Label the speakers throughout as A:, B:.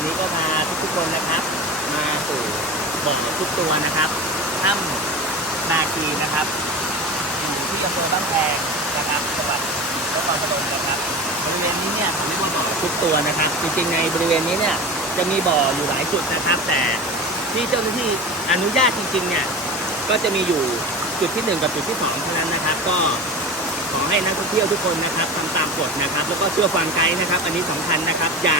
A: วันนี้ก็พาทุกๆคนนะครับ มาสู่บ่อทุกตัวนะครับถ้ำนาคีนะครับอยู่ที่อำเภอบ้านแพงนะครับจังหวัดนครพนมนะครับบริเวณนี้เนี่ยผมเรียกว่าบ่อทุกตัวนะครับ จริงๆในบริเวณนี้เนี่ยจะมีบ่ออยู่หลายจุดนะครับ แต่ที่เจ้าหน้าที่อนุญาตจริงๆเนี่ยก็จะมีอยู่จุดที่หนึ่งกับจุดที่สองเท่านั้นนะครับ ก็ ให้นักท่องเที่ยวทุกคนนะครับทำตามกฎนะครับ แล้วก็เชื่อฟังไกด์นะครับ อันนี้สำคัญนะครับ อย่า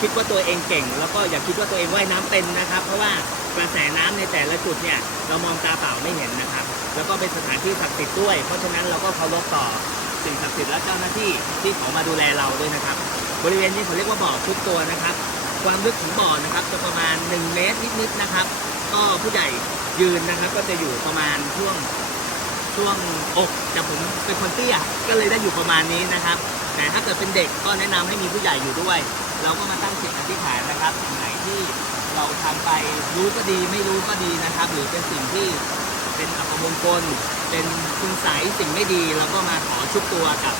A: คิดว่าตัวเองเก่ง แล้วก็อย่าคิดว่าตัวเองว่ายน้ำเป็นนะครับ เพราะว่ากระแสน้ำในแต่ละจุดเนี่ยเรามองตาเปล่าไม่เห็นนะครับ แล้วก็เป็นสถานที่ศักดิ์สิทธิ์ด้วย เพราะฉะนั้นเราก็เคารพต่อสิ่งศักดิ์สิทธิ์และเจ้าหน้าที่ที่เขามาดูแลเราด้วยนะครับ บริเวณนี้เขาเรียกว่าบ่อทุกตัวนะครับ ความลึกของบ่อนะครับจะประมาณ 1 เมตรนิดๆนะครับ ก็ผู้ใหญ่ยืนนะครับก็จะอยู่ประมาณช่วง ช่วงอกแต่ผมเป็นคนเตี้ยก็เลยได้อยู่ประมาณนี้นะครับ แต่ถ้าเกิดเป็นเด็กก็แนะนำให้มีผู้ใหญ่อยู่ด้วย เราก็มาตั้งจิตอธิษฐานนะครับสิ่งไหนที่เราทำไปรู้ก็ดีไม่รู้ก็ดีนะครับ หรือเป็นสิ่งที่เป็นอัปมงคลเป็นคุณใสยสิ่งไม่ดีเราก็มาขอชุบตัวกับ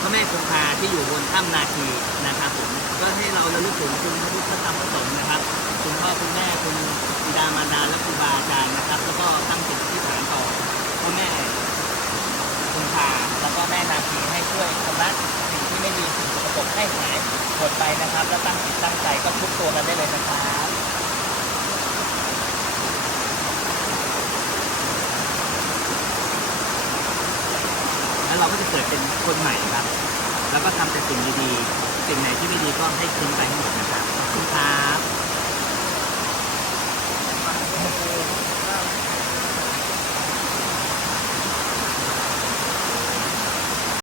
A: พระแม่คงคาที่อยู่บนถ้ำนาคีนะครับผมก็ให้เราระลึกถึงคุณพระพุทธธรรมพระสงฆ์นะครับ คุณพ่อคุณแม่คุณบิดามารดาและครูบาอาจารย์นะครับ แล้วก็ตั้งจิตอ ธิษฐานต่อแม่คงคาแล้วก็แม่นาคีให้ช่วยชำระสิ่งที่ไม่ดีสิ่งสกปรกให้หายหมดไปนะครับ แล้วตั้งจิตตั้งใจก็ทุกตัวกันได้เลยนะครับแล้วเราก็จะเกิดเป็นคนใหม่ครับ แล้วก็ทำแต่สิ่งดีๆ สิ่งไหนที่ไม่ดีก็ให้ทิ้งไปให้หมดนะครับ